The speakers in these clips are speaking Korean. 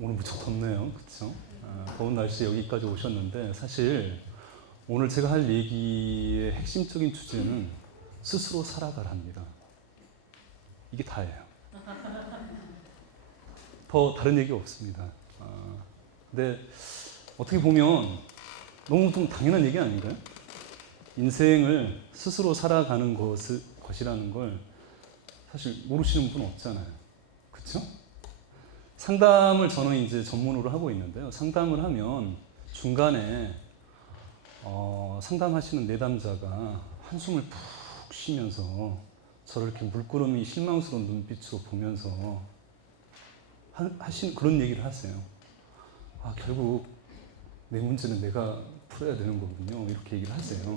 오늘 무척 덥네요. 그렇죠? 더운 날씨에 여기까지 오셨는데 사실 오늘 제가 할 얘기의 핵심적인 주제는 스스로 살아가랍니다. 이게 다예요. 더 다른 얘기가 없습니다. 근데 어떻게 보면 너무 좀 당연한 얘기 아닌가요? 인생을 스스로 살아가는 것이라는 걸 사실 모르시는 분 없잖아요. 그렇죠? 상담을 저는 이제 전문으로 하고 있는데요. 상담을 하면 중간에 상담하시는 내담자가 한숨을 푹 쉬면서 저를 이렇게 물끄러미 실망스러운 눈빛으로 보면서 하신 그런 얘기를 하세요. 결국 내 문제는 내가 풀어야 되는 거군요. 이렇게 얘기를 하세요.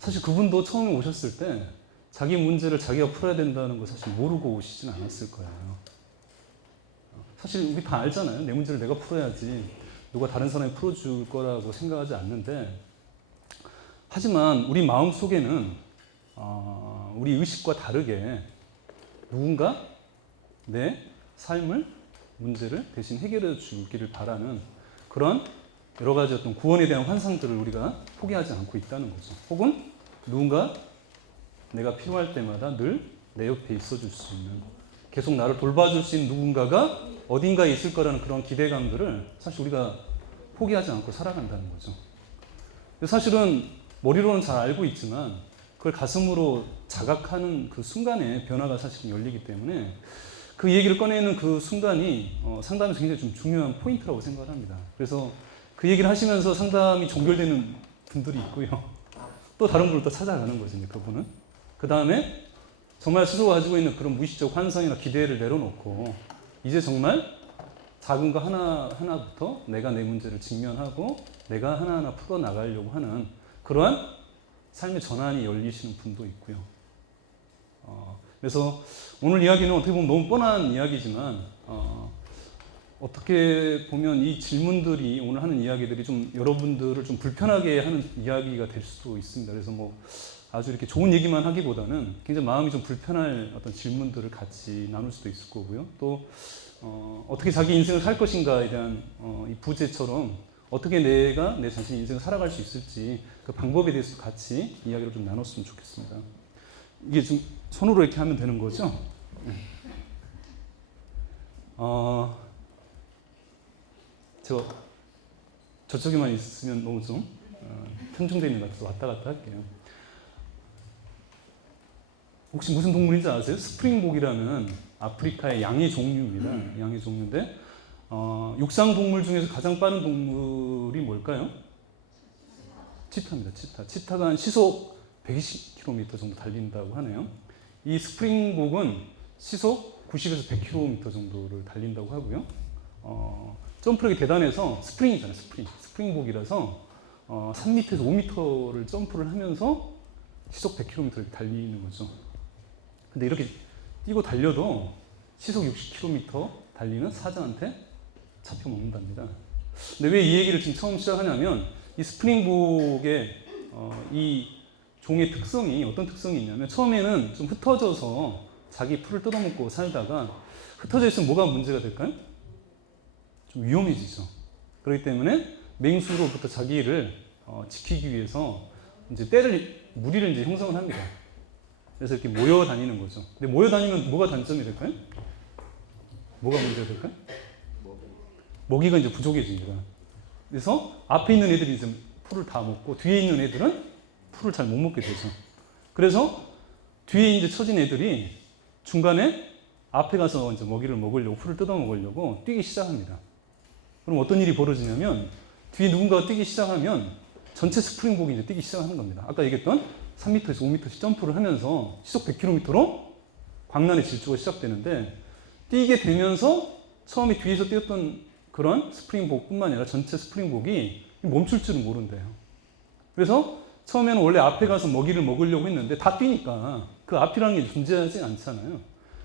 사실 그분도 처음에 오셨을 때 자기 문제를 자기가 풀어야 된다는 거 사실 모르고 오시진 않았을 거예요. 사실 우리 다 알잖아요. 내 문제를 내가 풀어야지 누가 다른 사람이 풀어줄 거라고 생각하지 않는데, 하지만 우리 마음속에는 우리 의식과 다르게 누군가 내 삶을, 문제를 대신 해결해 주기를 바라는 그런 여러 가지 어떤 구원에 대한 환상들을 우리가 포기하지 않고 있다는 거죠. 혹은 누군가 내가 필요할 때마다 늘 내 옆에 있어줄 수 있는, 계속 나를 돌봐줄 수 있는 누군가가 어딘가에 있을 거라는 그런 기대감들을 사실 우리가 포기하지 않고 살아간다는 거죠. 사실은 머리로는 잘 알고 있지만 그걸 가슴으로 자각하는 그 순간에 변화가 사실 열리기 때문에 그 얘기를 꺼내는 그 순간이 상담에서 굉장히 좀 중요한 포인트라고 생각을 합니다. 그래서 그 얘기를 하시면서 상담이 종결되는 분들이 있고요. 또 다른 분을 또 찾아가는 거죠, 그분은. 그 다음에 정말 스스로가 가지고 있는 그런 무의식적 환상이나 기대를 내려놓고 이제 정말 작은 거 하나부터 내가 내 문제를 직면하고 내가 하나하나 풀어나가려고 하는 그러한 삶의 전환이 열리시는 분도 있고요. 그래서 오늘 이야기는 어떻게 보면 너무 뻔한 이야기지만 어떻게 보면 이 질문들이, 오늘 하는 이야기들이 좀 여러분들을 좀 불편하게 하는 이야기가 될 수도 있습니다. 그래서 뭐 아주 이렇게 좋은 얘기만 하기보다는 굉장히 마음이 좀 불편할 어떤 질문들을 같이 나눌 수도 있을 거고요. 또 어떻게 자기 인생을 살 것인가에 대한 이 부제처럼 어떻게 내가 내 자신의 인생을 살아갈 수 있을지 그 방법에 대해서 같이 이야기를 좀 나눴으면 좋겠습니다. 이게 좀 손으로 이렇게 하면 되는 거죠? 저쪽에만 있으면 너무 좀 편중되어 있는 것 같아서 왔다 갔다 할게요. 혹시 무슨 동물인지 아세요? 스프링복이라는 아프리카의 양의 종류입니다. 양의 종류인데 육상 동물 중에서 가장 빠른 동물이 뭘까요? 치타입니다. 치타가 한 시속 120km 정도 달린다고 하네요. 이 스프링복은 시속 90에서 100km 정도를 달린다고 하고요. 점프력이 대단해서 스프링이잖아요. 스프링복이라서 3m에서 5m를 점프를 하면서 시속 100km를 달리는 거죠. 근데 이렇게 뛰고 달려도 시속 60km 달리는 사자한테 잡혀 먹는답니다. 근데 왜 이 얘기를 지금 처음 시작하냐면, 이 스프링복의 이 종의 특성이 어떤 특성이 있냐면, 처음에는 좀 흩어져서 자기 풀을 뜯어먹고 살다가 흩어져 있으면 뭐가 문제가 될까요? 좀 위험해지죠. 그렇기 때문에 맹수로부터 자기를 지키기 위해서 이제 무리를 이제 형성을 합니다. 그래서 이렇게 모여 다니는 거죠. 근데 모여 다니면 뭐가 단점이 될까요? 뭐가 문제가 될까요? 먹이가 이제 부족해집니다. 그래서 앞에 있는 애들이 이제 풀을 다 먹고 뒤에 있는 애들은 풀을 잘 못 먹게 되죠. 그래서 뒤에 이제 처진 애들이 중간에 앞에 가서 이제 먹이를 먹으려고, 풀을 뜯어 먹으려고 뛰기 시작합니다. 그럼 어떤 일이 벌어지냐면, 뒤에 누군가가 뛰기 시작하면 전체 스프링복이 이제 뛰기 시작하는 겁니다. 아까 얘기했던 3m에서 5m씩 점프를 하면서 시속 100km로 광란의 질주가 시작되는데, 뛰게 되면서 처음에 뒤에서 뛰었던 그런 스프링복뿐만 아니라 전체 스프링복이 멈출 줄은 모른대요. 그래서 처음에는 원래 앞에 가서 먹이를 먹으려고 했는데 다 뛰니까 그 앞이라는 게 존재하지 않잖아요.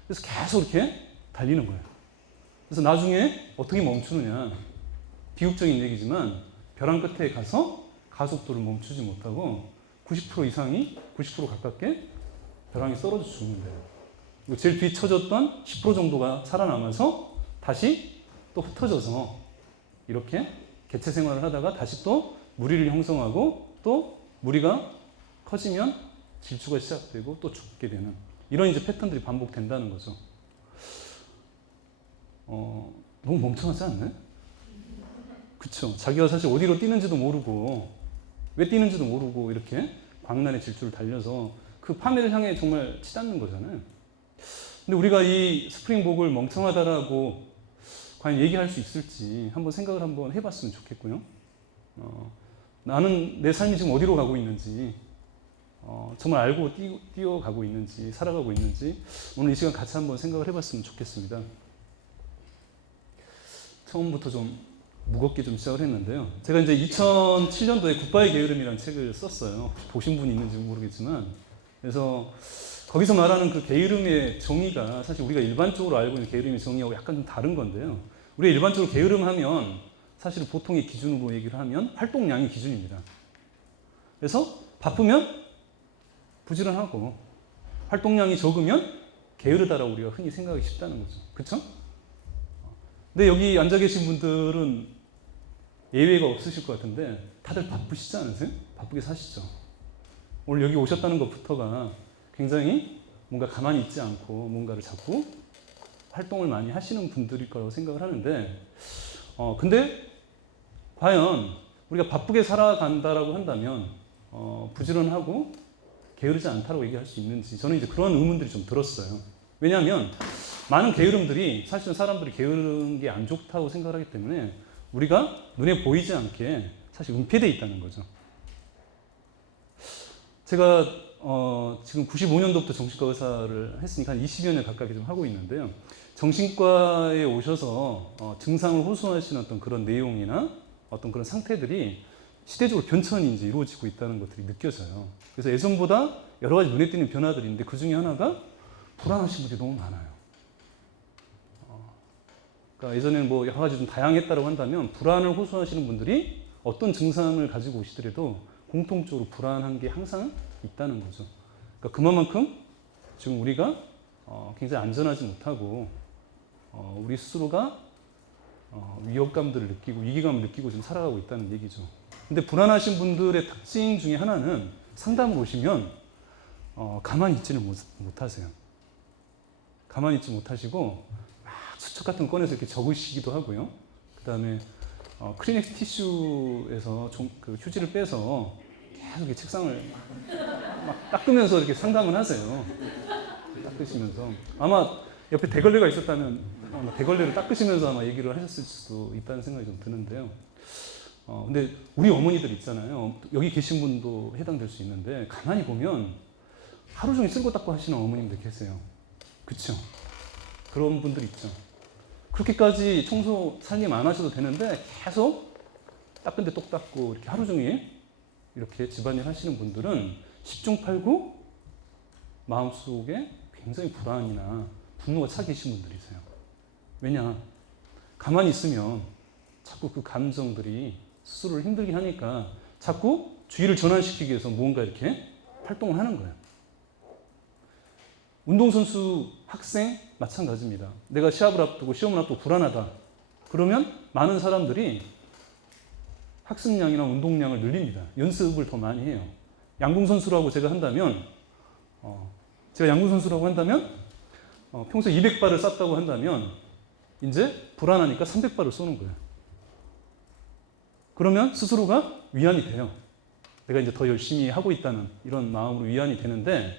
그래서 계속 이렇게 달리는 거예요. 그래서 나중에 어떻게 멈추느냐, 비극적인 얘기지만 벼랑 끝에 가서 가속도를 멈추지 못하고 90% 가깝게 벼랑이 썰어져 죽는데요. 제일 뒤에 쳐졌던 10% 정도가 살아남아서 다시 또 흩어져서 이렇게 개체 생활을 하다가 다시 또 무리를 형성하고 또 무리가 커지면 질주가 시작되고 또 죽게 되는 이런 이제 패턴들이 반복된다는 거죠. 너무 멍청하지 않나요? 그쵸. 자기가 사실 어디로 뛰는지도 모르고 왜 뛰는지도 모르고 이렇게 광란의 질주를 달려서 그 파멸을 향해 정말 치닫는 거잖아요. 근데 우리가 이 스프링복을 멍청하다라고 과연 얘기할 수 있을지 한번 생각을 한번 해봤으면 좋겠고요. 나는 내 삶이 지금 어디로 가고 있는지 정말 알고 뛰어가고 있는지 살아가고 있는지 오늘 이 시간 같이 한번 생각을 해봤으면 좋겠습니다. 처음부터 좀 무겁게 좀 시작을 했는데요. 제가 이제 2007년도에 굿바이 게으름이라는 책을 썼어요. 보신 분이 있는지 모르겠지만 그래서 거기서 말하는 그 게으름의 정의가 사실 우리가 일반적으로 알고 있는 게으름의 정의하고 약간 좀 다른 건데요. 우리가 일반적으로 게으름하면 사실 보통의 기준으로 얘기를 하면 활동량이 기준입니다. 그래서 바쁘면 부지런하고 활동량이 적으면 게으르다라고 우리가 흔히 생각하기 쉽다는 거죠. 그렇죠? 근데 여기 앉아 계신 분들은 예외가 없으실 것 같은데 다들 바쁘시지 않으세요? 바쁘게 사시죠? 오늘 여기 오셨다는 것부터가 굉장히 뭔가 가만히 있지 않고 뭔가를 자꾸 활동을 많이 하시는 분들일 거라고 생각을 하는데 근데 과연 우리가 바쁘게 살아간다라고 한다면 부지런하고 게으르지 않다고 얘기할 수 있는지 저는 이제 그런 의문들이 좀 들었어요. 왜냐하면 많은 게으름들이 사실은 사람들이 게으른 게 안 좋다고 생각하기 때문에 우리가 눈에 보이지 않게 사실 은폐되어 있다는 거죠. 제가 지금 95년도부터 정신과 의사를 했으니까 한 20여 년 가까이 좀 하고 있는데요. 정신과에 오셔서 증상을 호소하시는 어떤 그런 내용이나 어떤 그런 상태들이 시대적으로 변천이 이제 이루어지고 있다는 것들이 느껴져요. 그래서 예전보다 여러 가지 눈에 띄는 변화들이 있는데 그 중에 하나가 불안하신 분들이 너무 많아요. 그러니까 예전에는 뭐 여러 가지 좀 다양했다고 한다면 불안을 호소하시는 분들이 어떤 증상을 가지고 오시더라도 공통적으로 불안한 게 항상 있다는 거죠. 그러니까 그만큼 지금 우리가 굉장히 안전하지 못하고 우리 스스로가 위협감들을 느끼고 위기감을 느끼고 지금 살아가고 있다는 얘기죠. 근데 불안하신 분들의 특징 중에 하나는 상담을 오시면 가만히 있지를 못하세요. 가만히 있지 못하시고 막 수첩 같은 거 꺼내서 이렇게 적으시기도 하고요. 그 다음에 크리넥스 티슈에서 그 휴지를 빼서 계속 이렇게 책상을 막 닦으면서 이렇게 상담을 하세요. 닦으시면서 아마 옆에 대걸레가 있었다면 대걸레를 닦으시면서 아마 얘기를 하셨을 수도 있다는 생각이 좀 드는데요. 근데 우리 어머니들 있잖아요. 여기 계신 분도 해당될 수 있는데 가만히 보면 하루 종일 쓸고 닦고 하시는 어머님들 계세요. 그렇죠? 그런 분들 있죠. 그렇게까지 청소 살림 안 하셔도 되는데 계속 닦은데 똑 닦고 이렇게 하루 종일 이렇게 집안일 하시는 분들은 10중 8구 마음속에 굉장히 불안이나 분노가 차 계신 분들이세요. 왜냐? 가만히 있으면 자꾸 그 감정들이 스스로를 힘들게 하니까 자꾸 주의를 전환시키기 위해서 뭔가 이렇게 활동을 하는 거예요. 운동선수, 학생 마찬가지입니다. 내가 시합을 앞두고 시험을 앞두고 불안하다. 그러면 많은 사람들이 학습량이나 운동량을 늘립니다. 연습을 더 많이 해요. 양궁선수라고 제가 한다면 제가 양궁선수라고 한다면 평소에 200발을 쐈다고 한다면 이제 불안하니까 300발을 쏘는 거예요. 그러면 스스로가 위안이 돼요. 내가 이제 더 열심히 하고 있다는 이런 마음으로 위안이 되는데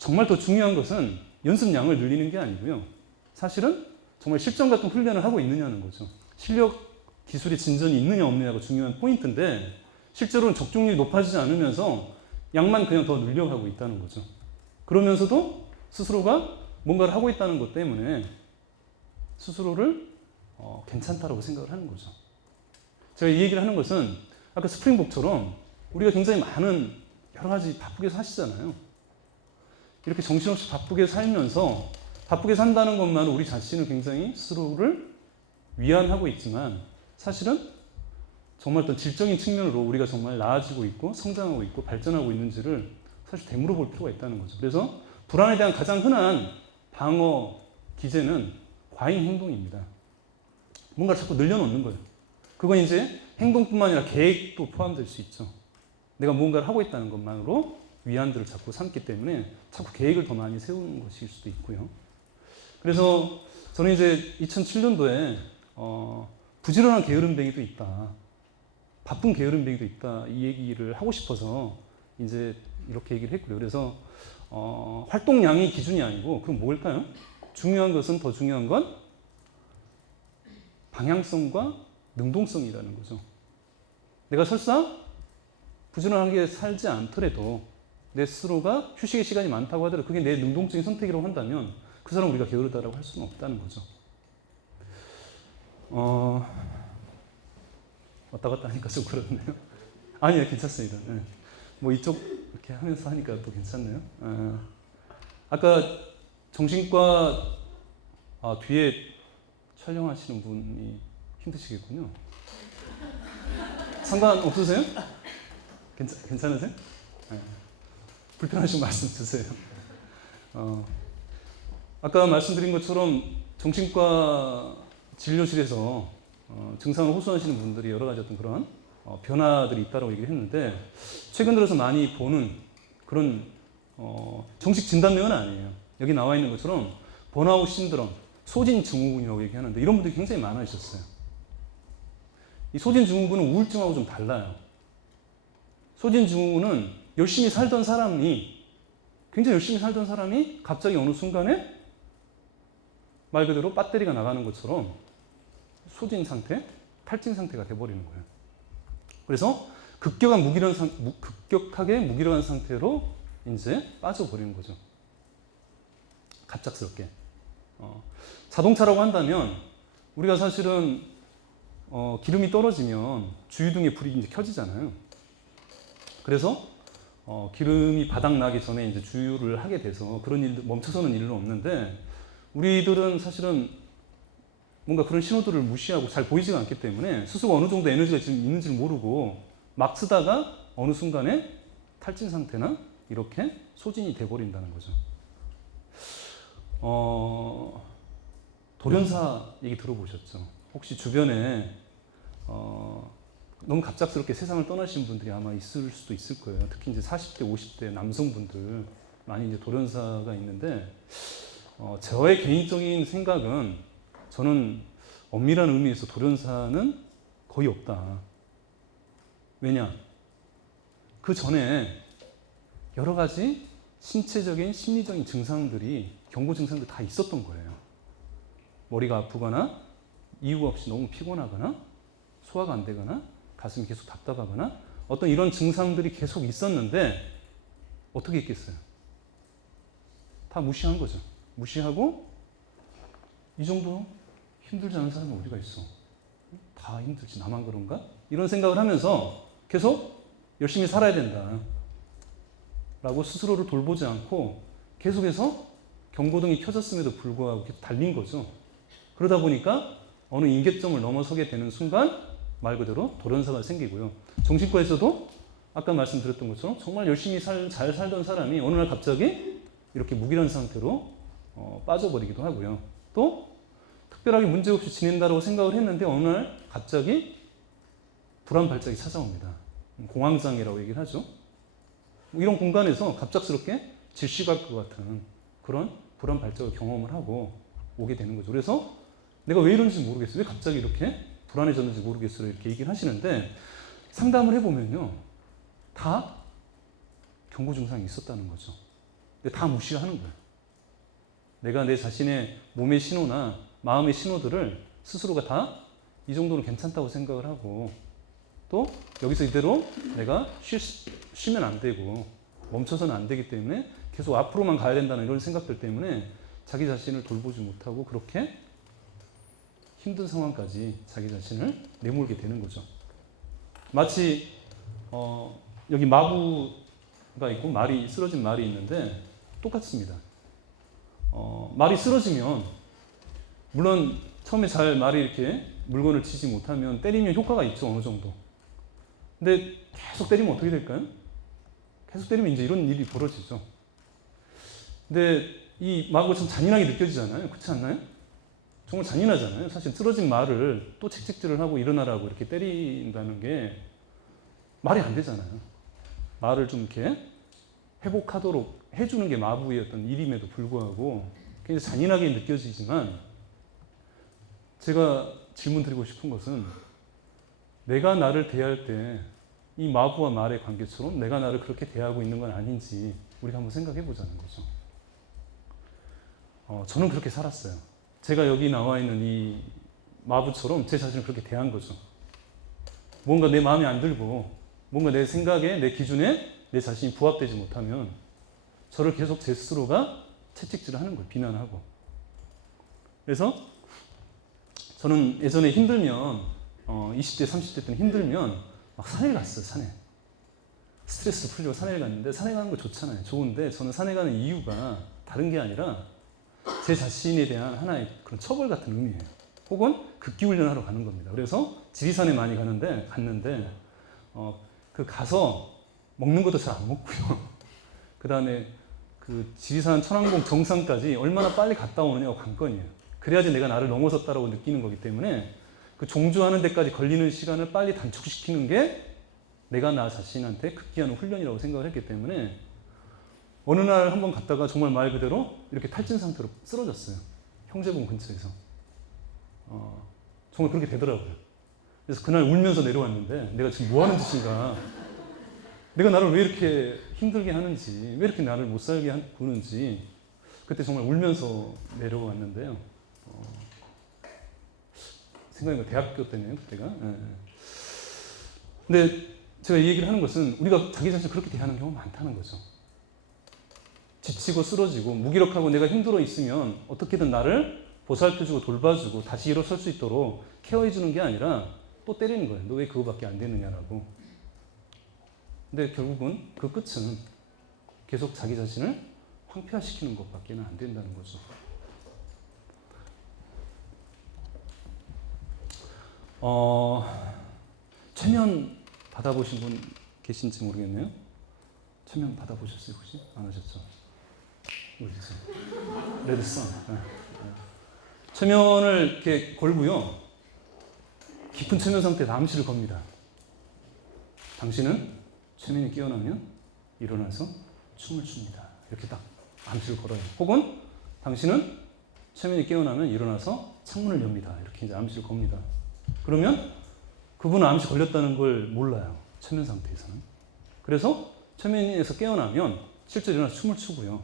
정말 더 중요한 것은 연습량을 늘리는 게 아니고요. 사실은 정말 실전 같은 훈련을 하고 있느냐는 거죠. 실력, 기술의 진전이 있느냐 없느냐가 중요한 포인트인데 실제로는 적중률이 높아지지 않으면서 양만 그냥 더 늘려가고 있다는 거죠. 그러면서도 스스로가 뭔가를 하고 있다는 것 때문에 스스로를 괜찮다라고 생각을 하는 거죠. 제가 이 얘기를 하는 것은 아까 스프링복처럼 우리가 굉장히 많은 여러 가지 바쁘게 사시잖아요. 이렇게 정신없이 바쁘게 살면서 바쁘게 산다는 것만은 우리 자신을 굉장히 스스로를 위안하고 있지만 사실은 정말 어떤 질적인 측면으로 우리가 정말 나아지고 있고 성장하고 있고 발전하고 있는지를 사실 되물어볼 필요가 있다는 거죠. 그래서 불안에 대한 가장 흔한 방어 기제는 과잉 행동입니다. 뭔가를 자꾸 늘려놓는 거예요. 그건 이제 행동뿐만 아니라 계획도 포함될 수 있죠. 내가 무언가를 하고 있다는 것만으로 위안들을 자꾸 삼기 때문에 자꾸 계획을 더 많이 세우는 것일 수도 있고요. 그래서 저는 이제 2007년도에 부지런한 게으름뱅이도 있다. 바쁜 게으름뱅이도 있다. 이 얘기를 하고 싶어서 이제 이렇게 얘기를 했고요. 그래서 활동량이 기준이 아니고 그럼 뭘까요? 중요한 것은 더 중요한 건 방향성과 능동성이라는 거죠. 내가 설사 부지런하게 살지 않더라도 내 스스로가 휴식의 시간이 많다고 하더라도 그게 내 능동적인 선택이라고 한다면 그 사람 우리가 게으르다라고 할 수는 없다는 거죠. 왔다 갔다 하니까 좀 그렇네요. 아니요, 괜찮습니다. 네. 뭐 이쪽 이렇게 하면서 하니까 또 괜찮네요. 아까 정신과 뒤에 촬영하시는 분이 힘드시겠군요. 상관없으세요? 괜찮으세요? 네. 불편하신 말씀 주세요. 아까 말씀드린 것처럼 정신과 진료실에서 증상을 호소하시는 분들이 여러 가지 어떤 그런 변화들이 있다고 얘기를 했는데 최근 들어서 많이 보는 그런 정식 진단명은 아니에요. 여기 나와 있는 것처럼 번아웃 신드롬, 소진 증후군이라고 얘기하는데 이런 분들이 굉장히 많아지셨어요. 이 소진 증후군은 우울증하고 좀 달라요. 소진 증후군은 열심히 살던 사람이 굉장히 열심히 살던 사람이 갑자기 어느 순간에 말 그대로 배터리가 나가는 것처럼 소진 상태, 탈진 상태가 돼버리는 거예요. 그래서 급격하게 무기력한 상태로 이제 빠져버리는 거죠. 갑작스럽게. 자동차라고 한다면 우리가 사실은 기름이 떨어지면 주유등의 불이 이제 켜지잖아요. 그래서 기름이 바닥나기 전에 이제 주유를 하게 돼서 그런 일들 멈춰서는 일은 없는데 우리들은 사실은 뭔가 그런 신호들을 무시하고 잘 보이지가 않기 때문에 스스로가 어느 정도 에너지가 지금 있는지를 모르고 막 쓰다가 어느 순간에 탈진 상태나 이렇게 소진이 돼버린다는 거죠. 돌연사 얘기 들어보셨죠? 혹시 주변에 너무 갑작스럽게 세상을 떠나신 분들이 아마 있을 수도 있을 거예요. 특히 이제 40대, 50대 남성분들 많이 이제 돌연사가 있는데 저의 개인적인 생각은 저는 엄밀한 의미에서 돌연사는 거의 없다. 왜냐? 그 전에 여러 가지 신체적인 심리적인 증상들이 경고 증상들 다 있었던 거예요. 머리가 아프거나 이유 없이 너무 피곤하거나 소화가 안 되거나 가슴이 계속 답답하거나 어떤 이런 증상들이 계속 있었는데 어떻게 있겠어요? 다 무시한 거죠. 무시하고 이 정도 힘들지 않은 사람이 어디가 있어? 다 힘들지 나만 그런가? 이런 생각을 하면서 계속 열심히 살아야 된다 라고 스스로를 돌보지 않고 계속해서 경고등이 켜졌음에도 불구하고 계속 달린 거죠. 그러다 보니까 어느 임계점을 넘어서게 되는 순간 말 그대로 돌연사가 생기고요. 정신과에서도 아까 말씀드렸던 것처럼 정말 열심히 잘 살던 사람이 어느 날 갑자기 이렇게 무기력한 상태로 빠져버리기도 하고요. 또 특별하게 문제없이 지낸다고 생각을 했는데 어느 날 갑자기 불안 발작이 찾아옵니다. 공황장애라고 얘기를 하죠. 이런 공간에서 갑작스럽게 질식할 것 같은 그런 불안 발작을 경험을 하고 오게 되는 거죠. 그래서 내가 왜 이런지 모르겠어요. 왜 갑자기 이렇게 불안해졌는지 모르겠어요. 이렇게 얘기를 하시는데 상담을 해보면요. 다 경고 증상이 있었다는 거죠. 근데 다 무시하는 거예요. 내가 내 자신의 몸의 신호나 마음의 신호들을 스스로가 다 이 정도는 괜찮다고 생각을 하고 또 여기서 이대로 내가 쉬면 안 되고 멈춰서는 안 되기 때문에 계속 앞으로만 가야 된다는 이런 생각들 때문에 자기 자신을 돌보지 못하고 그렇게 힘든 상황까지 자기 자신을 내몰게 되는 거죠. 마치 여기 마구가 있고 쓰러진 말이 있는데 똑같습니다. 말이 쓰러지면 물론 처음에 잘 말이 이렇게 물건을 치지 못하면 때리면 효과가 있죠. 어느 정도. 근데 계속 때리면 어떻게 될까요? 계속 때리면 이제 이런 일이 벌어지죠. 근데 이 마구가 참 잔인하게 느껴지잖아요. 그렇지 않나요? 정말 잔인하잖아요. 사실 쓰러진 말을 또 채찍질을 하고 일어나라고 이렇게 때린다는 게 말이 안 되잖아요. 말을 좀 이렇게 회복하도록 해주는 게 마부의 어떤 일임에도 불구하고 굉장히 잔인하게 느껴지지만, 제가 질문 드리고 싶은 것은, 내가 나를 대할 때 이 마부와 말의 관계처럼 내가 나를 그렇게 대하고 있는 건 아닌지 우리가 한번 생각해 보자는 거죠. 저는 그렇게 살았어요. 제가 여기 나와 있는 이 마부처럼 제 자신을 그렇게 대한 거죠. 뭔가 내 마음에 안 들고 뭔가 내 생각에, 내 기준에 내 자신이 부합되지 못하면 저를 계속 제 스스로가 채찍질을 하는 거예요. 비난하고. 그래서 저는 예전에 힘들면 20대, 30대 때는 힘들면 막 산에 갔어요. 산에. 스트레스를 풀려고 산에 갔는데, 산에 가는 거 좋잖아요. 좋은데 저는 산에 가는 이유가 다른 게 아니라 제 자신에 대한 하나의 그런 처벌 같은 의미예요. 혹은 극기 훈련하러 가는 겁니다. 그래서 지리산에 많이 갔는데 그 가서 먹는 것도 잘 안 먹고요. 그 다음에 그 지리산 천왕봉 정상까지 얼마나 빨리 갔다 오느냐가 관건이에요. 그래야지 내가 나를 넘어섰다라고 느끼는 거기 때문에 그 종주하는 데까지 걸리는 시간을 빨리 단축시키는 게 내가 나 자신한테 극기하는 훈련이라고 생각을 했기 때문에, 어느 날 한번 갔다가 정말 말 그대로 이렇게 탈진 상태로 쓰러졌어요. 형제봉 근처에서. 정말 그렇게 되더라고요. 그래서 그날 울면서 내려왔는데, 내가 지금 뭐 하는 짓인가, 내가 나를 왜 이렇게 힘들게 하는지, 왜 이렇게 나를 못 살게 구는지, 그때 정말 울면서 내려왔는데요. 생각해보면 대학교 때네요, 그때가. 근데 제가 이 얘기를 하는 것은, 우리가 자기 자신을 그렇게 대하는 경우가 많다는 거죠. 지치고 쓰러지고 무기력하고 내가 힘들어 있으면 어떻게든 나를 보살펴주고 돌봐주고 다시 일어설 수 있도록 케어해주는 게 아니라 또 때리는 거예요. 너 왜 그거밖에 안 되느냐라고. 근데 결국은 그 끝은 계속 자기 자신을 황폐화시키는 것밖에는 안 된다는 거죠. 최면 받아보신 분 계신지 모르겠네요. 최면 받아보셨어요, 혹시? 안 하셨죠? 모르겠죠. 레드선. 최면을 이렇게 걸고요. 깊은 최면 상태에서 암시를 겁니다. 당신은 최면이 깨어나면 일어나서 춤을 춥니다. 이렇게 딱 암시를 걸어요. 혹은 당신은 최면이 깨어나면 일어나서 창문을 엽니다. 이렇게 이제 암시를 겁니다. 그러면 그분은 암시 걸렸다는 걸 몰라요. 최면 상태에서는. 그래서 최면에서 깨어나면 실제로 일어나서 춤을 추고요.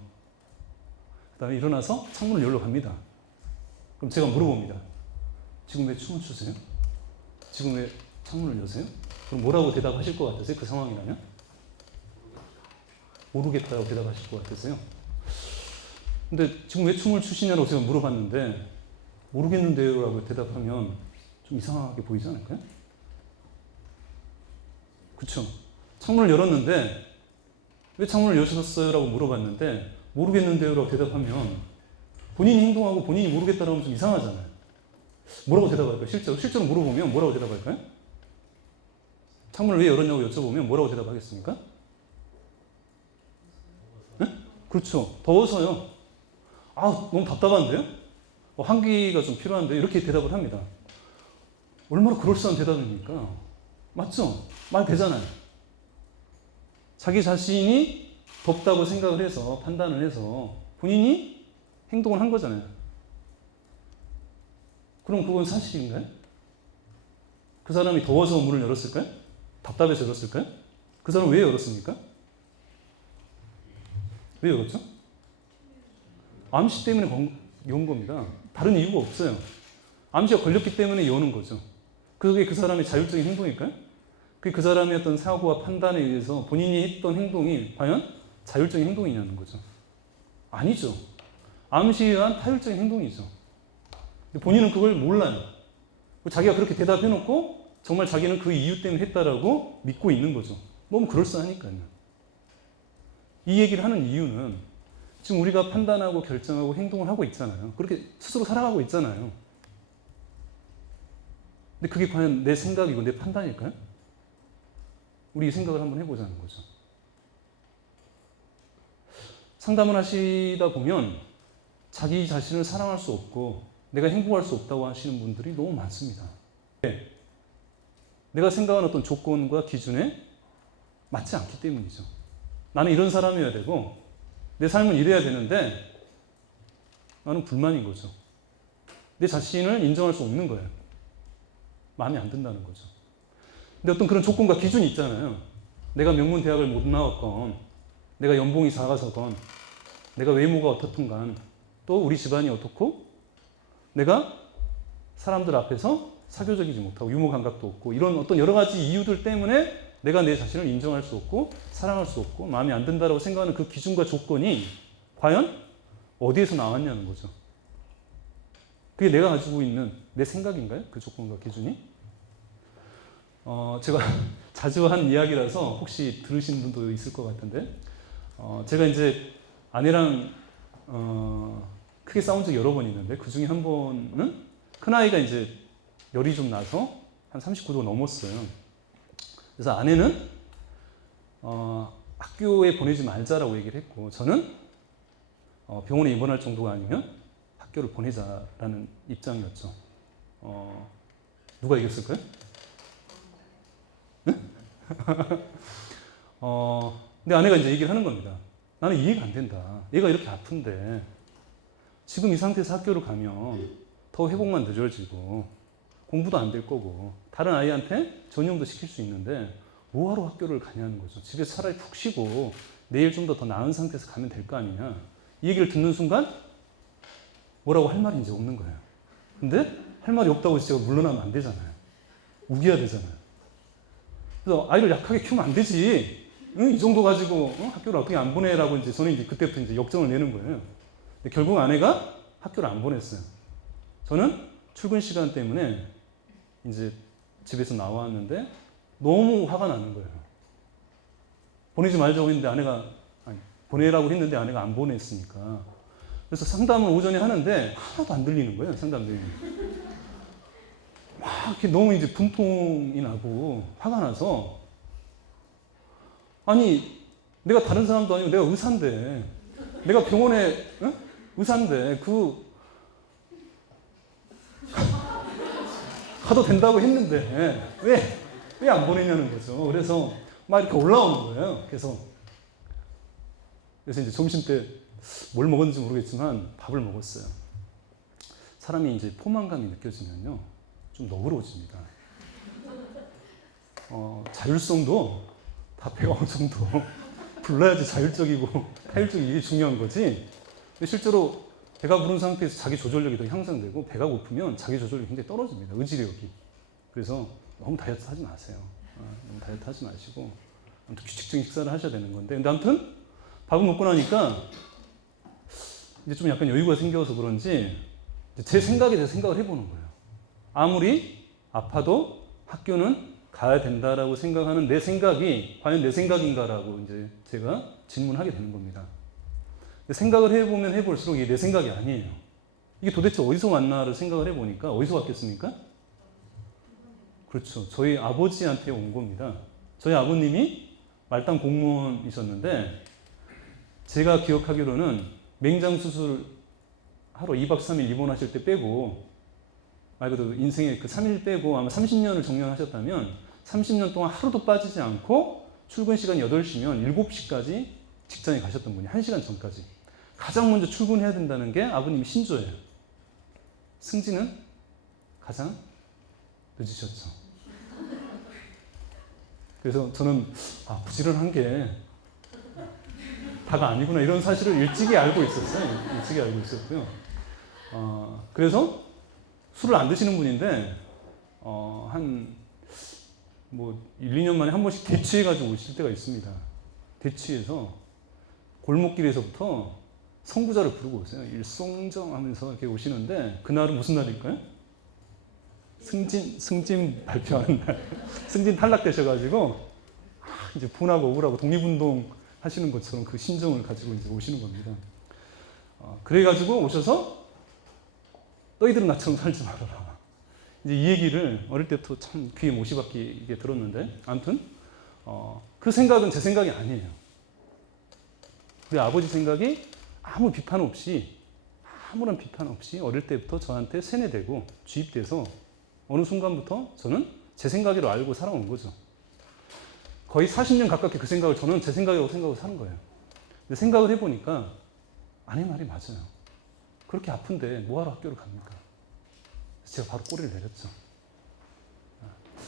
그 다음에 일어나서 창문을 열러 갑니다. 그럼 제가 물어봅니다. 지금 왜 춤을 추세요? 지금 왜 창문을 여세요? 그럼 뭐라고 대답하실 것 같으세요? 그 상황이라면? 모르겠다고 대답하실 것 같으세요? 근데 지금 왜 춤을 추시냐고 제가 물어봤는데 모르겠는데요 라고 대답하면 좀 이상하게 보이지 않을까요? 그쵸? 창문을 열었는데 왜 창문을 여셨어요? 라고 물어봤는데 모르겠는데요 라고 대답하면 본인이 행동하고 본인이 모르겠다라고 하면 좀 이상하잖아요. 뭐라고 대답할까요? 실제로 물어보면 뭐라고 대답할까요? 창문을 왜 열었냐고 여쭤보면 뭐라고 대답하겠습니까? 네? 그렇죠. 더워서요. 아, 너무 답답한데요? 환기가 좀 필요한데 이렇게 대답을 합니다. 얼마나 그럴싸한 대답입니까? 맞죠? 말 되잖아요. 자기 자신이 덥다고 생각을 해서 판단을 해서 본인이 행동을 한 거잖아요. 그럼 그건 사실인가요? 그 사람이 더워서 문을 열었을까요? 답답해서 열었을까요? 그 사람은 왜 열었습니까? 왜 열었죠? 암시 때문에 연 겁니다. 다른 이유가 없어요. 암시가 걸렸기 때문에 여는 거죠. 그게 그 사람의 자율적인 행동일까요? 그게 그 사람의 어떤 사고와 판단에 의해서 본인이 했던 행동이 과연 자율적인 행동이냐는 거죠. 아니죠. 암시에 의한 타율적인 행동이죠. 근데 본인은 그걸 몰라요. 자기가 그렇게 대답해놓고 정말 자기는 그 이유 때문에 했다라고 믿고 있는 거죠. 너무 그럴싸하니까요. 이 얘기를 하는 이유는 지금 우리가 판단하고 결정하고 행동을 하고 있잖아요. 그렇게 스스로 살아가고 있잖아요. 근데 그게 과연 내 생각이고 내 판단일까요? 우리 이 생각을 한번 해보자는 거죠. 상담을 하시다 보면 자기 자신을 사랑할 수 없고 내가 행복할 수 없다고 하시는 분들이 너무 많습니다. 내가 생각하는 어떤 조건과 기준에 맞지 않기 때문이죠. 나는 이런 사람이어야 되고 내 삶은 이래야 되는데 나는 불만인 거죠. 내 자신을 인정할 수 없는 거예요. 마음에 안 든다는 거죠. 근데 어떤 그런 조건과 기준이 있잖아요. 내가 명문 대학을 못 나왔건, 내가 연봉이 작아서건, 내가 외모가 어떻든간, 또 우리 집안이 어떻고, 내가 사람들 앞에서 사교적이지 못하고 유머 감각도 없고 이런 어떤 여러 가지 이유들 때문에 내가 내 자신을 인정할 수 없고 사랑할 수 없고 마음에 안 든다라고 생각하는 그 기준과 조건이 과연 어디에서 나왔냐는 거죠. 그게 내가 가지고 있는 내 생각인가요? 그 조건과 기준이? 제가 자주 한 이야기라서 혹시 들으신 분도 있을 것 같은데, 제가 이제 아내랑 크게 싸운 적이 여러 번 있는데 그 중에 한 번은 큰아이가 이제 열이 좀 나서 한 39도가 넘었어요. 그래서 아내는 학교에 보내지 말자라고 얘기를 했고 저는 병원에 입원할 정도가 아니면 학교를 보내자라는 입장이었죠. 누가 이겼을까요? 네? 근데 아내가 이제 얘기를 하는 겁니다. 나는 이해가 안 된다. 얘가 이렇게 아픈데 지금 이 상태에서 학교를 가면 더 회복만 늦어지고 공부도 안 될 거고 다른 아이한테 전염도 시킬 수 있는데 뭐하러 학교를 가냐는 거죠. 집에서 차라리 푹 쉬고 내일 좀 더 나은 상태에서 가면 될 거 아니냐. 이 얘기를 듣는 순간 뭐라고 할 말이 이제 없는 거예요. 근데 할 말이 없다고 제가 물러나면 안 되잖아요. 우겨야 되잖아요. 그래서 아이를 약하게 키우면 안 되지. 응? 이 정도 가지고 학교를 어떻게 안 보내라고 이제 저는 이제 그때부터 이제 역정을 내는 거예요. 근데 결국 아내가 학교를 안 보냈어요. 저는 출근 시간 때문에 이제 집에서 나왔는데 너무 화가 나는 거예요. 보내지 말자고 했는데 보내라고 했는데 아내가 안 보냈으니까. 그래서 상담을 오전에 하는데 하나도 안 들리는 거예요, 상담들이. 막 이렇게 너무 이제 분통이 나고 화가 나서 아니 내가 다른 사람도 아니고 내가 의사인데 내가 병원에 의사인데 가도 된다고 했는데 왜 안 보내냐는 거죠. 그래서 막 이렇게 올라오는 거예요. 그래서 이제 점심 때 뭘 먹었는지 모르겠지만 밥을 먹었어요. 사람이 이제 포만감이 느껴지면요 좀 너그러워집니다. 자율성도 다 배가 어느 정도 불러야지 자율적이고 타율적이 이게 중요한 거지. 근데 실제로 배가 부른 상태에서 자기 조절력이 더 향상되고 배가 고프면 자기 조절력이 굉장히 떨어집니다. 의지력이. 그래서 너무 다이어트 하지 마세요. 너무 다이어트 하지 마시고 아무튼 규칙적인 식사를 하셔야 되는 건데 근데 아무튼 밥을 먹고 나니까 이제 좀 약간 여유가 생겨서 그런지 제 생각에 대해서 생각을 해보는 거예요. 아무리 아파도 학교는 가야 된다라고 생각하는 내 생각이 과연 내 생각인가라고 이제 제가 질문하게 되는 겁니다. 생각을 해보면 해볼수록 이게 내 생각이 아니에요. 이게 도대체 어디서 왔나를 생각을 해보니까 어디서 왔겠습니까? 그렇죠. 저희 아버지한테 온 겁니다. 저희 아버님이 말단 공무원이셨는데 제가 기억하기로는 맹장 수술 하러 2박 3일 입원하실 때 빼고 말 그대로 인생의 그 3일 빼고 아마 30년을 정년하셨다면 30년 동안 하루도 빠지지 않고 출근 시간이 8시면 7시까지 직장에 가셨던 분이 1시간 전까지. 가장 먼저 출근해야 된다는 게 아버님이 신조예요. 승진은 가장 늦으셨죠. 그래서 저는 부지런한 게 다가 아니구나 이런 사실을 일찍이 알고 있었어요. 일찍이 알고 있었고요. 그래서 술을 안 드시는 분인데 한 1, 2년 만에 한 번씩 대취해가지고 오실 때가 있습니다. 대취해서 골목길에서부터 선구자를 부르고 오세요. 일송정 하면서 이렇게 오시는데 그날은 무슨 날일까요? 승진 발표하는 날. 승진 탈락되셔가지고 이제 분하고 억울하고 독립운동 하시는 것처럼 그 심정을 가지고 이제 오시는 겁니다. 그래가지고 오셔서 너희들은 나처럼 살지 말아라. 이제 이 얘기를 어릴 때부터 참 귀에 못이 박히게 들었는데 아무튼 그 생각은 제 생각이 아니에요. 우리 아버지 생각이 아무 비판 없이 아무런 비판 없이 어릴 때부터 저한테 세뇌되고 주입돼서 어느 순간부터 저는 제 생각으로 알고 살아온 거죠. 거의 40년 가깝게 그 생각을 저는 제 생각이라고 생각하고 사는 거예요. 근데 생각을 해보니까 아내 말이 맞아요. 그렇게 아픈데 뭐하러 학교를 갑니까? 그래서 제가 바로 꼬리를 내렸죠.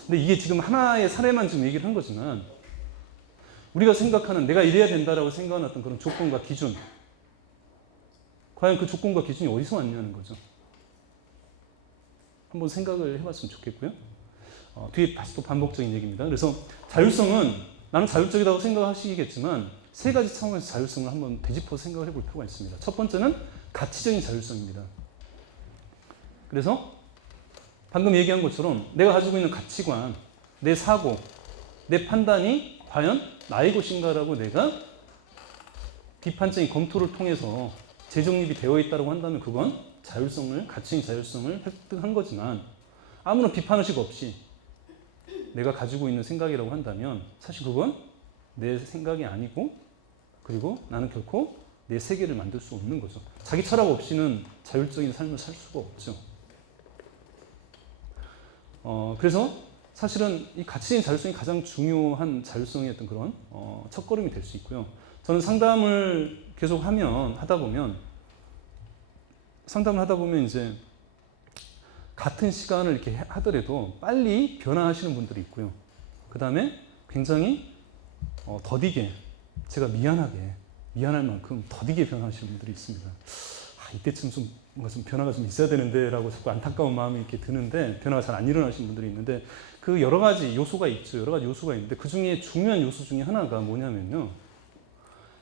근데 이게 지금 하나의 사례만 지금 얘기를 한 거지만 우리가 생각하는 내가 이래야 된다라고 생각하는 어떤 그런 조건과 기준, 과연 그 조건과 기준이 어디서 왔냐는 거죠. 한번 생각을 해봤으면 좋겠고요. 뒤에 다시 또 반복적인 얘기입니다. 그래서 자율성은 나는 자율적이라고 생각하시겠지만 세 가지 차원에서 자율성을 한번 되짚어서 생각을 해볼 필요가 있습니다. 첫 번째는 가치적인 자율성입니다. 그래서 방금 얘기한 것처럼 내가 가지고 있는 가치관, 내 사고, 내 판단이 과연 나의 것인가라고 내가 비판적인 검토를 통해서 재정립이 되어 있다고 한다면 그건 자율성을, 가치적인 자율성을 획득한 거지만 아무런 비판의식 없이 내가 가지고 있는 생각이라고 한다면 사실 그건 내 생각이 아니고 그리고 나는 결코 내 세계를 만들 수 없는 거죠. 자기 철학 없이는 자율적인 삶을 살 수가 없죠. 그래서 사실은 이 가치적인 자율성이 가장 중요한 자율성의 어떤 그런 첫걸음이 될 수 있고요. 저는 상담을 계속 하다 보면 이제 같은 시간을 이렇게 하더라도 빨리 변화하시는 분들이 있고요. 그 다음에 굉장히 더디게, 제가 미안할 만큼 더디게 변화하시는 분들이 있습니다. 이때쯤 좀 뭔가 좀 변화가 좀 있어야 되는데 라고 자꾸 안타까운 마음이 이렇게 드는데 변화가 잘 안 일어나시는 분들이 있는데 그 여러 가지 요소가 있죠. 여러 가지 요소가 있는데 그 중에 중요한 요소 중에 하나가 뭐냐면요.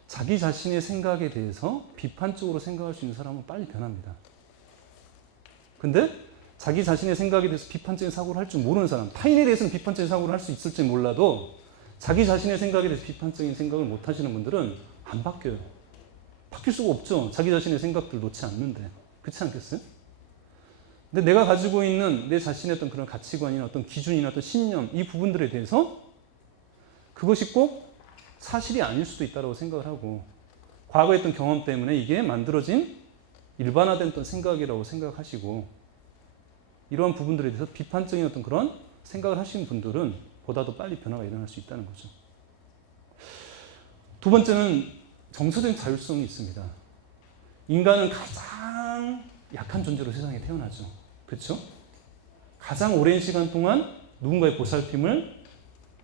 자기 자신의 생각에 대해서 비판적으로 생각할 수 있는 사람은 빨리 변합니다. 근데 자기 자신의 생각에 대해서 비판적인 사고를 할 줄 모르는 사람, 타인에 대해서는 비판적인 사고를 할 수 있을지 몰라도 자기 자신의 생각에 대해서 비판적인 생각을 못 하시는 분들은 안 바뀌어요. 바뀔 수가 없죠. 자기 자신의 생각들 놓지 않는데. 그렇지 않겠어요? 근데 내가 가지고 있는 내 자신의 어떤 그런 가치관이나 어떤 기준이나 어떤 신념, 이 부분들에 대해서 그것이 꼭 사실이 아닐 수도 있다고 생각을 하고 과거에 했던 경험 때문에 이게 만들어진 일반화된 어떤 생각이라고 생각하시고 이러한 부분들에 대해서 비판적인 어떤 그런 생각을 하시는 분들은 보다 더 빨리 변화가 일어날 수 있다는 거죠. 두 번째는 정서적인 자율성이 있습니다. 인간은 가장 약한 존재로 세상에 태어나죠. 그렇죠? 가장 오랜 시간 동안 누군가의 보살핌을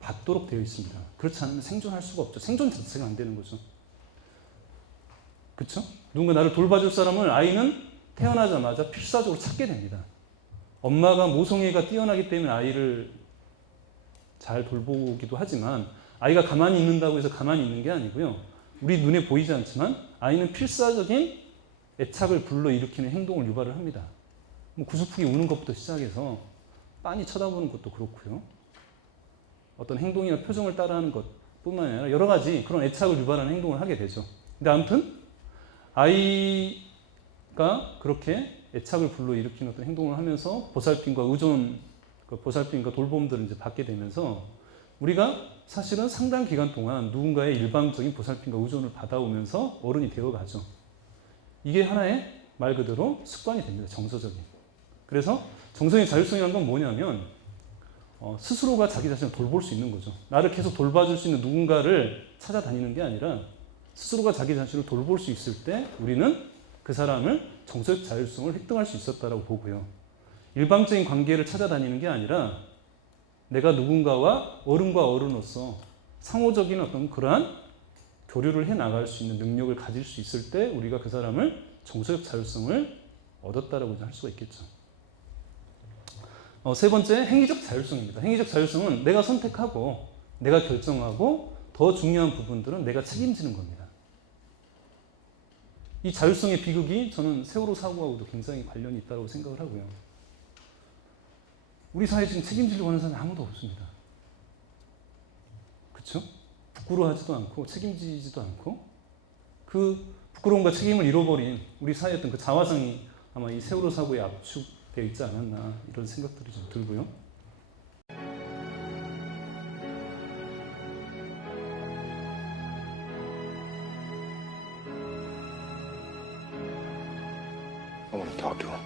받도록 되어 있습니다. 그렇지 않으면 생존할 수가 없죠. 생존 자체가 안 되는 거죠. 그렇죠? 누군가 나를 돌봐줄 사람을 아이는 태어나자마자 필사적으로 찾게 됩니다. 엄마가 모성애가 뛰어나기 때문에 아이를 잘 돌보기도 하지만 아이가 가만히 있는다고 해서 가만히 있는 게 아니고요. 우리 눈에 보이지 않지만 아이는 필사적인 애착을 불러일으키는 행동을 유발을 합니다. 뭐 구슬프기 우는 것부터 시작해서 빤히 쳐다보는 것도 그렇고요. 어떤 행동이나 표정을 따라하는 것뿐만 아니라 여러 가지 그런 애착을 유발하는 행동을 하게 되죠. 근데 아무튼 아이가 그렇게 애착을 불러일으키는 어떤 행동을 하면서 보살핌과 의존, 보살핌과 돌봄들을 이제 받게 되면서 우리가 사실은 상당 기간 동안 누군가의 일방적인 보살핌과 의존을 받아오면서 어른이 되어가죠. 이게 하나의 말 그대로 습관이 됩니다. 정서적인. 그래서 정서적인 자율성이라는 건 뭐냐면 스스로가 자기 자신을 돌볼 수 있는 거죠. 나를 계속 돌봐줄 수 있는 누군가를 찾아다니는 게 아니라 스스로가 자기 자신을 돌볼 수 있을 때 우리는 그 사람을 정서적 자율성을 획득할 수 있었다라고 보고요. 일방적인 관계를 찾아다니는 게 아니라 내가 누군가와 어른과 어른으로서 상호적인 어떤 그러한 교류를 해나갈 수 있는 능력을 가질 수 있을 때 우리가 그 사람을 정서적 자율성을 얻었다라고 할 수가 있겠죠. 세 번째, 행위적 자율성입니다. 행위적 자율성은 내가 선택하고 내가 결정하고 더 중요한 부분들은 내가 책임지는 겁니다. 이 자율성의 비극이 저는 세월호 사고하고도 굉장히 관련이 있다고 생각을 하고요. 우리 사회에 지금 책임지려고 하는 사람이 아무도 없습니다. 그렇죠? 부끄러워하지도 않고 책임지지도 않고 그 부끄러움과 책임을 잃어버린 우리 사회의 어떤 그 자화상이 아마 이 세월호 사고에 압축되어 있지 않았나 이런 생각들이 좀 들고요. talk to him.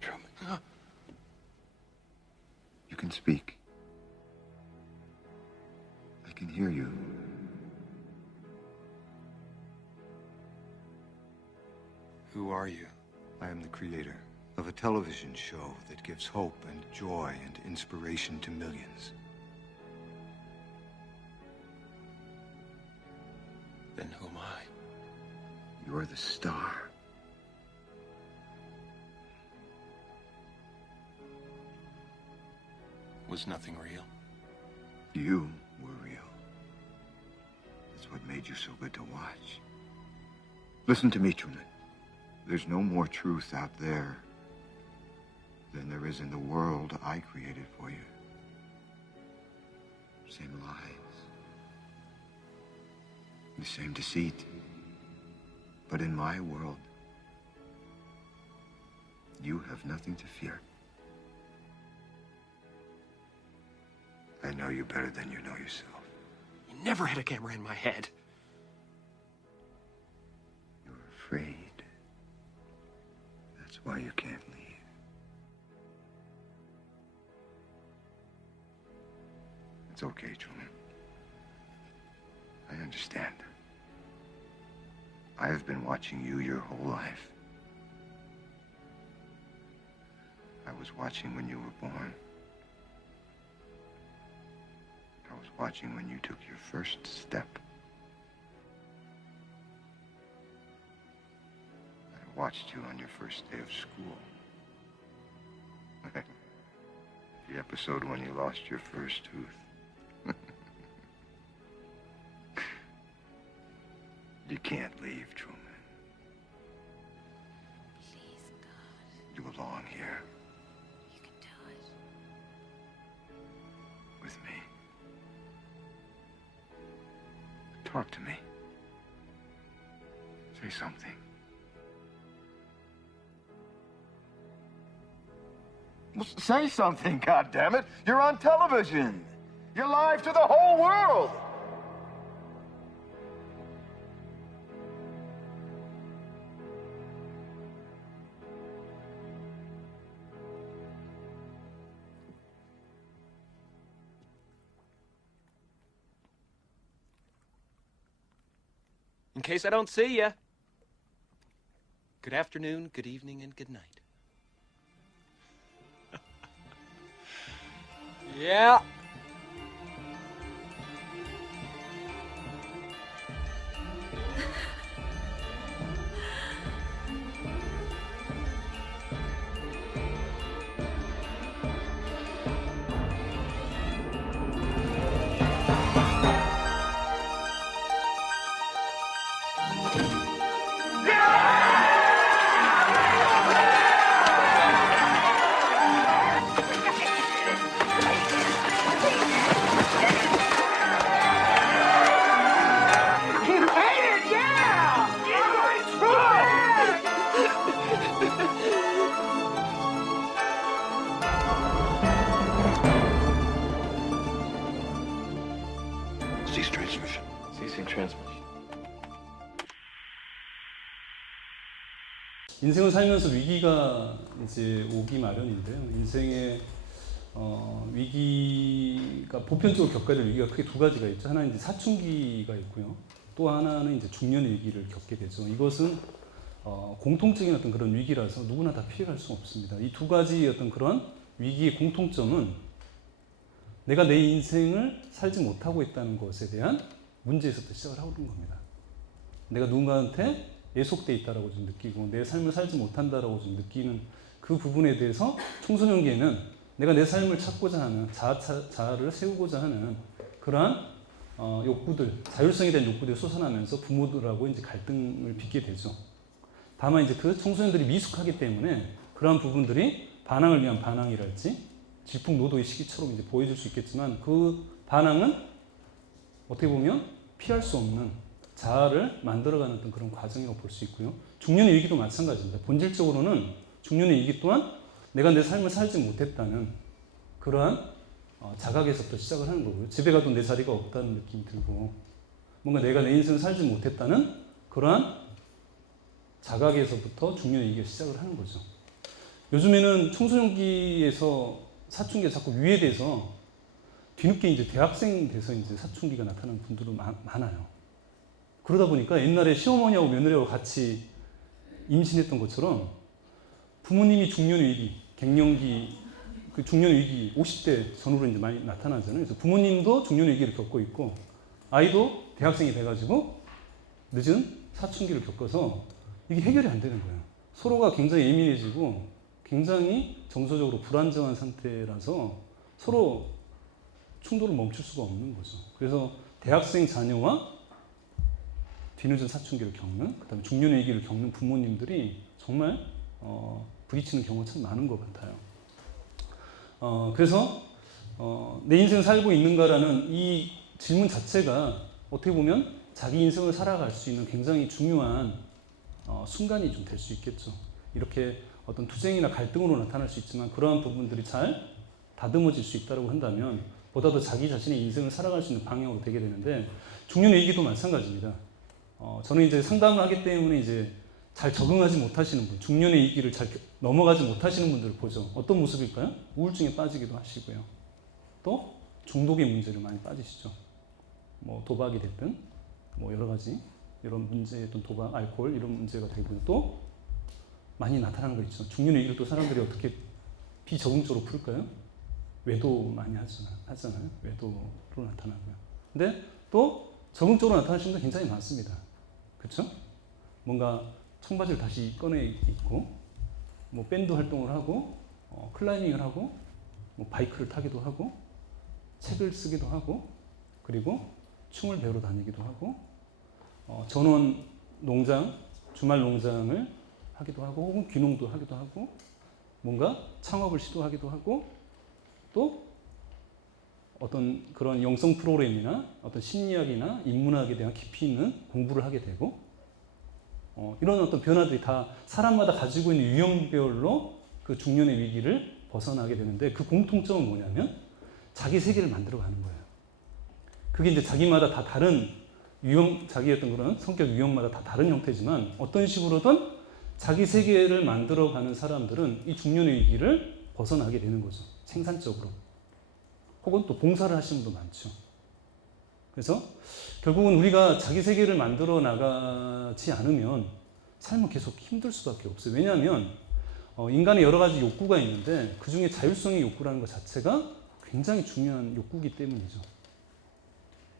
Truman. You can speak. I can hear you. Who are you? I am the creator of a television show that gives hope and joy and inspiration to millions. Then who am I? You're the star. Was nothing real? You were real. That's what made you so good to watch. Listen to me, Truman. There's no more truth out there than there is in the world I created for you. Same lies. The same deceit. But in my world, you have nothing to fear. I know you better than you know yourself. You never had a camera in my head. You're afraid. That's why you can't leave. It's okay, Truman. I understand. I have been watching you your whole life. I was watching when you were born. I was watching when you took your first step. I watched you on your first day of school. The episode when you lost your first tooth. You can't leave, Truman. Please, God. You belong here You can do it. with me. Talk to me. Say something. Well, say something, goddammit. You're on television. You're live to the whole world. In case I don't see ya. Good afternoon, good evening, and good night. Yeah. Cease transmission. Ceasing transmission. 인생을 살면서 위기가 이제 오기 마련인데요. 인생의 위기가 보편적으로 겪어야 될 위기가 크게 두 가지가 있죠. 하나는 이제 사춘기가 있고요. 또 하나는 이제 중년 위기를 겪게 되죠. 이것은 공통적인 어떤 그런 위기라서 누구나 다 피해갈 수 없습니다. 이 두 가지 어떤 그런 위기의 공통점은 내가 내 인생을 살지 못하고 있다는 것에 대한 문제에서부터 시작을 하는 겁니다. 내가 누군가한테 예속돼 있다라고 좀 느끼고 내 삶을 살지 못한다라고 좀 느끼는 그 부분에 대해서 청소년기에는 내가 내 삶을 찾고자 하는 자아를 세우고자 하는 그러한 욕구들, 자율성에 대한 욕구들이 솟아나면서 부모들하고 이제 갈등을 빚게 되죠. 다만 이제 그 청소년들이 미숙하기 때문에 그러한 부분들이 반항을 위한 반항이랄지 질풍노도의 시기처럼 이제 보여질 수 있겠지만 그 반항은 어떻게 보면 피할 수 없는 자아를 만들어가는 어떤 그런 과정이라고 볼 수 있고요. 중년의 위기도 마찬가지입니다. 본질적으로는 중년의 위기 또한 내가 내 삶을 살지 못했다는 그러한 자각에서부터 시작을 하는 거고요. 집에 가도 내 자리가 없다는 느낌이 들고 뭔가 내가 내 인생을 살지 못했다는 그러한 자각에서부터 중년의 위기가 시작을 하는 거죠. 요즘에는 청소년기에서 사춘기가 자꾸 위에돼서 뒤늦게 이제 대학생 돼서 이제 사춘기가 나타나는 분들도 많아요. 그러다 보니까 옛날에 시어머니하고 며느리하고 같이 임신했던 것처럼 부모님이 중년의 위기, 갱년기, 그 중년의 위기 50대 전후로 이제 많이 나타나잖아요. 그래서 부모님도 중년의 위기를 겪고 있고 아이도 대학생이 돼가지고 늦은 사춘기를 겪어서 이게 해결이 안 되는 거예요. 서로가 굉장히 예민해지고 굉장히 정서적으로 불안정한 상태라서 서로 충돌을 멈출 수가 없는 거죠. 그래서 대학생 자녀와 뒤늦은 사춘기를 겪는, 그 다음에 중년의 위기를 겪는 부모님들이 정말 부딪히는 경우가 참 많은 것 같아요. 그래서 내 인생을 살고 있는가라는 이 질문 자체가 어떻게 보면 자기 인생을 살아갈 수 있는 굉장히 중요한 순간이 좀 될 수 있겠죠. 이렇게 어떤 투쟁이나 갈등으로 나타날 수 있지만 그러한 부분들이 잘 다듬어질 수 있다고 한다면 보다 더 자기 자신의 인생을 살아갈 수 있는 방향으로 되게 되는데 중년의 위기도 마찬가지입니다. 저는 이제 상담을 하기 때문에 이제 잘 적응하지 못하시는 분, 중년의 위기를 잘 넘어가지 못하시는 분들을 보죠. 어떤 모습일까요? 우울증에 빠지기도 하시고요. 또 중독의 문제를 많이 빠지시죠. 뭐 도박이 됐든 뭐 여러 가지 이런 문제였던 도박, 알코올 이런 문제가 되고 또 많이 나타나는 거 있죠. 중년의 위기를 또 사람들이 어떻게 비적응적으로 풀까요? 외도 많이 하잖아요. 외도로 나타나고요. 근데 또 적응적으로 나타나시는 분들 굉장히 많습니다. 그렇죠? 뭔가 청바지를 다시 꺼내 입고 뭐 밴드 활동을 하고 클라이밍을 하고 뭐 바이크를 타기도 하고 책을 쓰기도 하고 그리고 춤을 배우러 다니기도 하고 전원 농장, 주말 농장을 하기도 하고 혹은 귀농도 하기도 하고 뭔가 창업을 시도하기도 하고 또 어떤 그런 영성 프로그램이나 어떤 심리학이나 인문학에 대한 깊이 있는 공부를 하게 되고 이런 어떤 변화들이 다 사람마다 가지고 있는 유형별로 그 중년의 위기를 벗어나게 되는데 그 공통점은 뭐냐면 자기 세계를 만들어가는 거예요. 그게 이제 자기마다 다 다른 유형, 자기의 어떤 그런 성격 유형마다 다 다른 형태지만 어떤 식으로든 자기 세계를 만들어가는 사람들은 이 중년의 위기를 벗어나게 되는 거죠. 생산적으로. 혹은 또 봉사를 하시는 분도 많죠. 그래서 결국은 우리가 자기 세계를 만들어 나가지 않으면 삶은 계속 힘들 수밖에 없어요. 왜냐하면 인간의 여러 가지 욕구가 있는데 그 중에 자율성의 욕구라는 것 자체가 굉장히 중요한 욕구이기 때문이죠.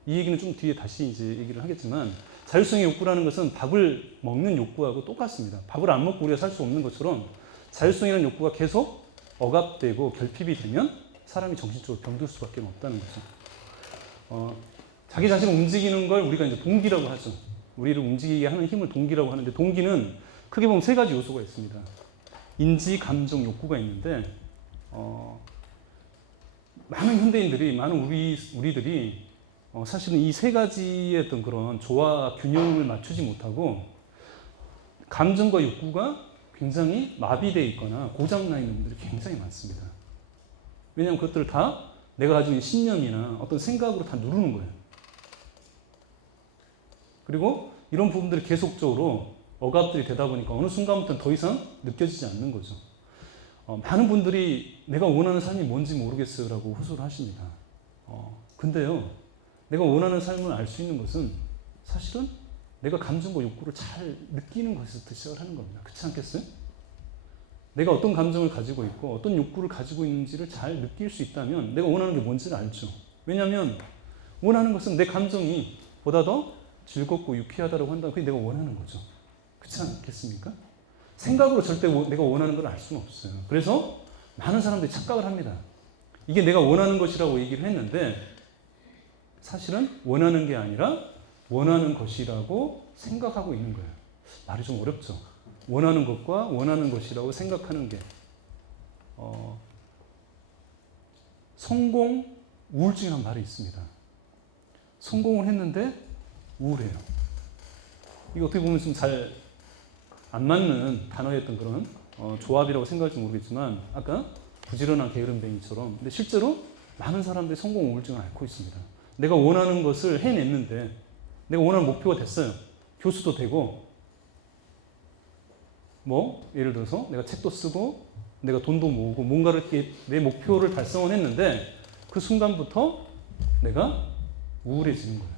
이 얘기는 좀 뒤에 다시 이제 얘기를 하겠지만 자율성의 욕구라는 것은 밥을 먹는 욕구하고 똑같습니다. 밥을 안 먹고 우리가 살 수 없는 것처럼 자율성이라는 욕구가 계속 억압되고 결핍이 되면 사람이 정신적으로 병들 수밖에 없다는 거죠. 자기 자신을 움직이는 걸 우리가 이제 동기라고 하죠. 우리를 움직이게 하는 힘을 동기라고 하는데 동기는 크게 보면 세 가지 요소가 있습니다. 인지, 감정, 욕구가 있는데 많은 현대인들이, 많은 우리들이 사실은 이 세 가지의 어떤 그런 조화, 균형을 맞추지 못하고 감정과 욕구가 굉장히 마비되어 있거나 고장나 있는 분들이 굉장히 많습니다. 왜냐하면 그것들을 다 내가 가지고 있는 신념이나 어떤 생각으로 다 누르는 거예요. 그리고 이런 부분들이 계속적으로 억압들이 되다 보니까 어느 순간부터는 더 이상 느껴지지 않는 거죠. 많은 분들이 내가 원하는 삶이 뭔지 모르겠어요 라고 호소를 하십니다. 근데요, 내가 원하는 삶을 알 수 있는 것은 사실은 내가 감정과 욕구를 잘 느끼는 것에서부터 시작을 하는 겁니다. 그렇지 않겠어요? 내가 어떤 감정을 가지고 있고 어떤 욕구를 가지고 있는지를 잘 느낄 수 있다면 내가 원하는 게 뭔지를 알죠. 왜냐하면 원하는 것은 내 감정이 보다 더 즐겁고 유쾌하다고 한다면 그게 내가 원하는 거죠. 그렇지 않겠습니까? 생각으로 절대 내가 원하는 걸 알 수는 없어요. 그래서 많은 사람들이 착각을 합니다. 이게 내가 원하는 것이라고 얘기를 했는데 사실은 원하는 게 아니라 원하는 것이라고 생각하고 있는 거예요. 말이 좀 어렵죠. 원하는 것과 원하는 것이라고 생각하는 게 성공 우울증이라는 말이 있습니다. 성공을 했는데 우울해요. 이게 어떻게 보면 좀 잘 안 맞는 단어였던 그런 조합이라고 생각할지 모르겠지만 아까 부지런한 게으름뱅이처럼 근데 실제로 많은 사람들이 성공 우울증을 앓고 있습니다. 내가 원하는 것을 해냈는데 내가 원하는 목표가 됐어요. 교수도 되고 뭐 예를 들어서 내가 책도 쓰고 내가 돈도 모으고 뭔가를 이렇게 내 목표를 달성은 했는데 그 순간부터 내가 우울해지는 거예요.